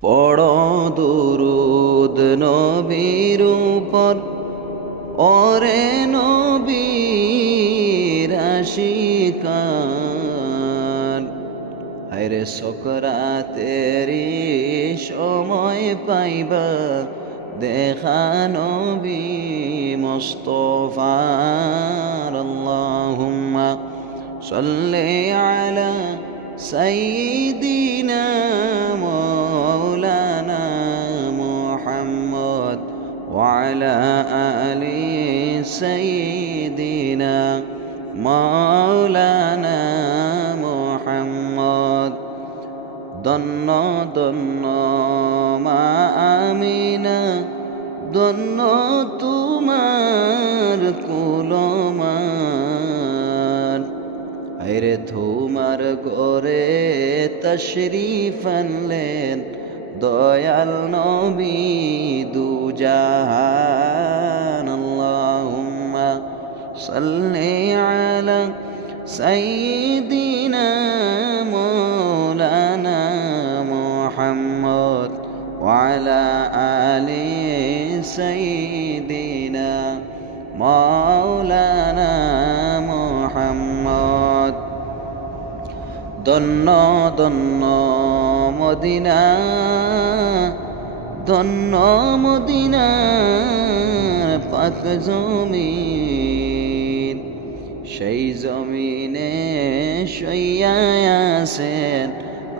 পড় দুরুদ নবীর উপর। ওরে নবীর আশিকান। হায়রে সকরাতেরি সময় পাইবা, দেখা নবী মুস্তফার। আল্লাহুম্মা সাল্লি আলা সাইয়্যিদিনা وعلى آل سيدنا مولانا محمد দন্ন দন্ন মা আমিনা দন্ন তোমার কুলমান আইরে তোমার গরে তশরিফ আনলেন দয়াল নবী দুজাহান আল্লাহুম্মা সাল্লি আলা সাইয়্যিদিনা مولانا محمد وعلى آل سيدنا مولانا محمد দন্ন দন্ন মদিনা ধন্য মদিনার পাক জমিন। সেই জমিনে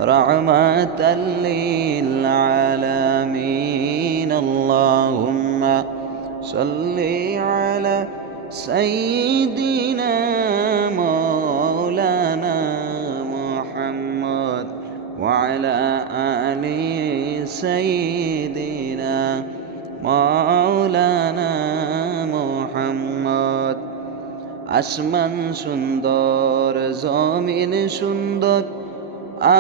رحمة للعالمين اللهم صل على سيدنا مولانا محمد وعلى آله سيدنا مولانا محمد আসমান সুন্দর জমিন সুন্দর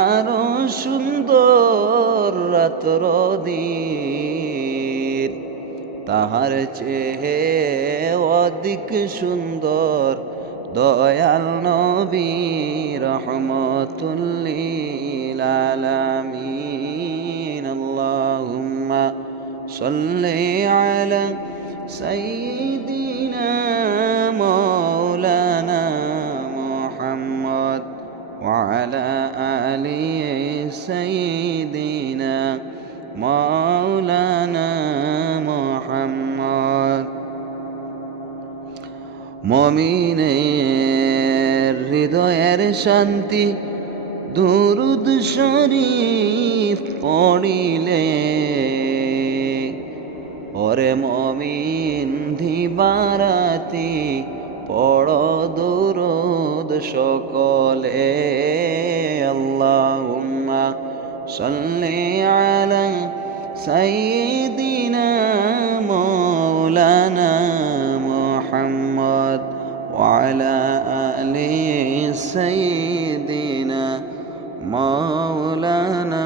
আরো সুন্দর রাত্র দিন তাহার চেহে অধিক সুন্দর দয়াল নবী রহমতুল্লিল আলামিন সাল্লি আলা সাইয়্যিদিনা مولانا محمد وعلى آل سيدنا مولانا محمد মমিনের হৃদয়ের শান্তি দুরুদ শরীফ পড়িলে ওরে মমিন ধিবারাতি পড় দুরুদ সকলে। আল্লাহুম্মা সাল্লি আলা সাইয়্যিদিনা মাওলানা মুহাম্মদ ওয়া আলা আলি সাইয়্যিদিনা মাওলানা